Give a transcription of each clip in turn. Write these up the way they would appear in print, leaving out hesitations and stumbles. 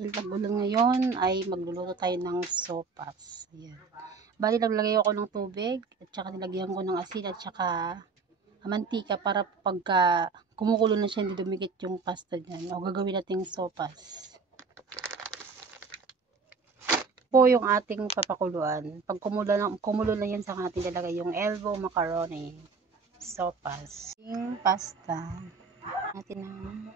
Dahil tag-ulan ngayon ay magluluto tayo ng sopas. Ayan. Bali naglagay ako ng tubig at saka nilagyan ko ng asin at saka mantika para pagka kumukulo na siya hindi dumikit yung pasta niyan. O gagawin nating sopas. Po yung ating papakuluan. Pag kumulo na yan sa ating lalagay yung elbow macaroni sopas. Yung pasta natin ng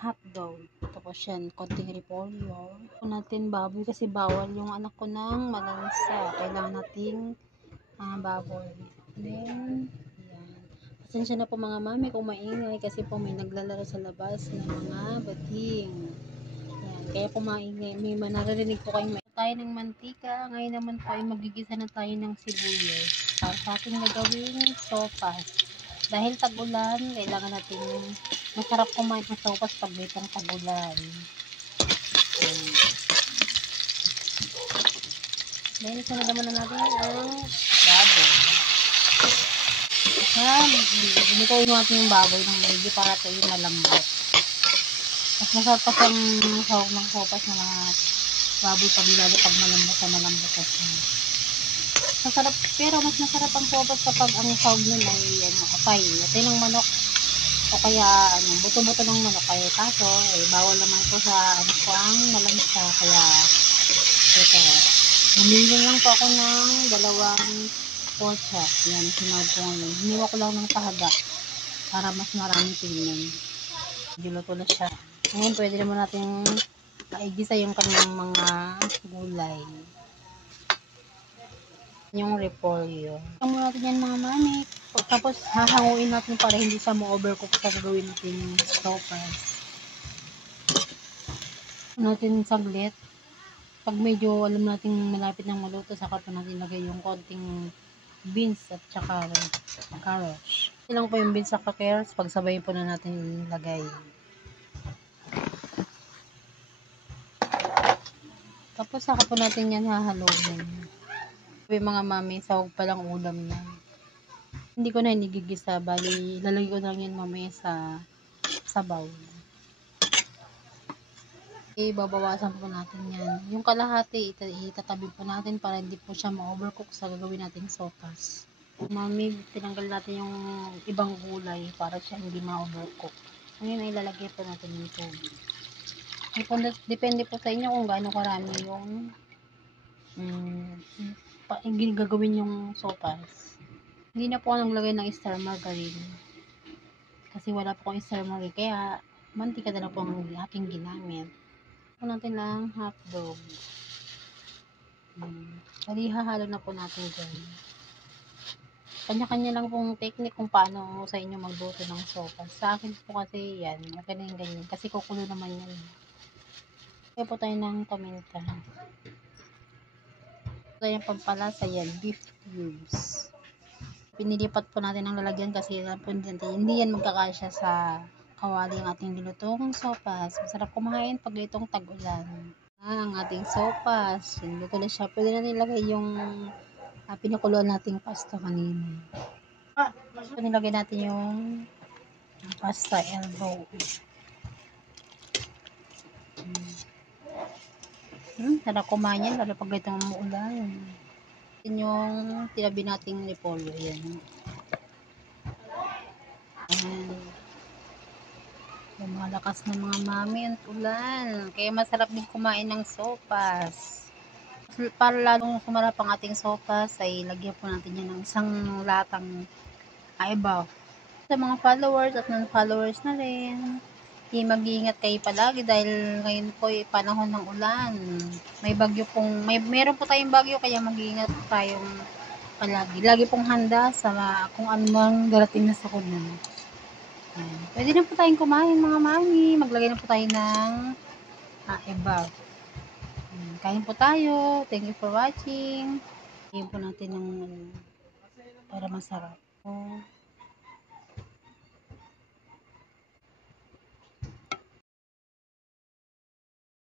hotdog. Tapos yan, konting repolyo. Natin baboy kasi bawal yung anak ko ng malansa. Kailangan nating baboy. Then, yan. Pasensya na po mga mami kung maingay kasi po may naglalaro sa labas ng mga bating. Yan. Kaya po maingay, may naririnig po kayong tayo ng mantika. Ngayon naman po ay magigisa na tayo ng sibuyas para sa ating nagawing sopas. Dahil tag-ulan, kailangan natin masarap kumain ng sopas pag may tag-ulan. Dahil sunod naman na natin ang baboy. Binikuin natin yung baboy ng medyo para tayo malambot. Mas masarap pa siyang sahog ng sopas ng mga baboy pag lalo pag malambot kasi. Masarap, pero mas masarap ang sopas kapag ang sahog nun ay atay ng manok o kaya buto-buto ng manok. Kaya kaso bawal naman po sa ko ang malansa, kaya ito bumili lang po ako ng 2 pork. Yan, sinawag ko ngayon. Hiniwa ko lang ng pahaba para mas maraming tingnan. Giluto na siya. Ngayon pwede naman natin maigisa yung kanyang mga gulay. Yung repolyo. Ito natin yan mga mami. Tapos hahanguin natin para hindi siya ma-overcook sa gagawin natin sopas. Natin saglit. Pag medyo alam natin malapit ng maluto, saka pa natin lagay yung konting beans at saka carrots. Ilang po yung beans at carrots, pagsabayin po na natin ilagay. Tapos saka po natin yan hahaluin. Yung mga mami, sahog pa lang ulam na. Hindi ko na hinigigisa, bali lalagay ko lang yan mamaya sa sabaw. Babawasan po natin yan. Yung kalahati, itatabi po natin para hindi po siya ma-overcook sa gagawin nating sopas. Mami, tinanggal natin yung ibang gulay para siya hindi ma-overcook. Ngayon ay ilalagay po natin yung tubig. Depende po sa inyo kung gaano karami yung gagawin yung sopas. Hindi na po ako naglagay ng star margarine kasi wala po akong star margarine, kaya mantika na lang po ang aking ginamit. Po natin lang hotdog. Bali hahalo na po natin dyan. Kanya-kanya lang pong technique kung paano sa inyo magluto ng sopas. Sa akin po kasi yan, ganyan kasi kukulo naman yan. Kaya po tayo ng paminta. Tayo yung pampalasa yan, beef cubes. Pinilipat po natin ang lalagyan kasi hindi yan magkakasya sa kawali ang ating nilutong sopas. Masarap kumain pag itong tag-ulan. Ang ating sopas, luto na siya. Pwede na nilagay yung pinakuluan nating pasta kanina. So, nilagay natin yung pasta elbow. Sarap kumain yan, lalo pag itong umuulan. Yan yung tinabi nating repolyo. Yan. Yung mga lakas ng mga mami ang ulan. Kaya masarap din kumain ng sopas. Para lalong sumarap ang ating sopas, ay lagyan po natin yan ng isang latang ibaw. Sa mga followers at non-followers na rin, mag-iingat kayo palagi dahil ngayon po ay panahon ng ulan. May bagyo pong, meron po tayong bagyo, kaya mag-iingat tayong palagi. Lagi pong handa sa kung anong darating na sakunan. Pwede na po tayong kumain mga mami. Maglagay na po tayo ng ibaw. Kain po tayo. Thank you for watching. Kain po natin ng para masarap.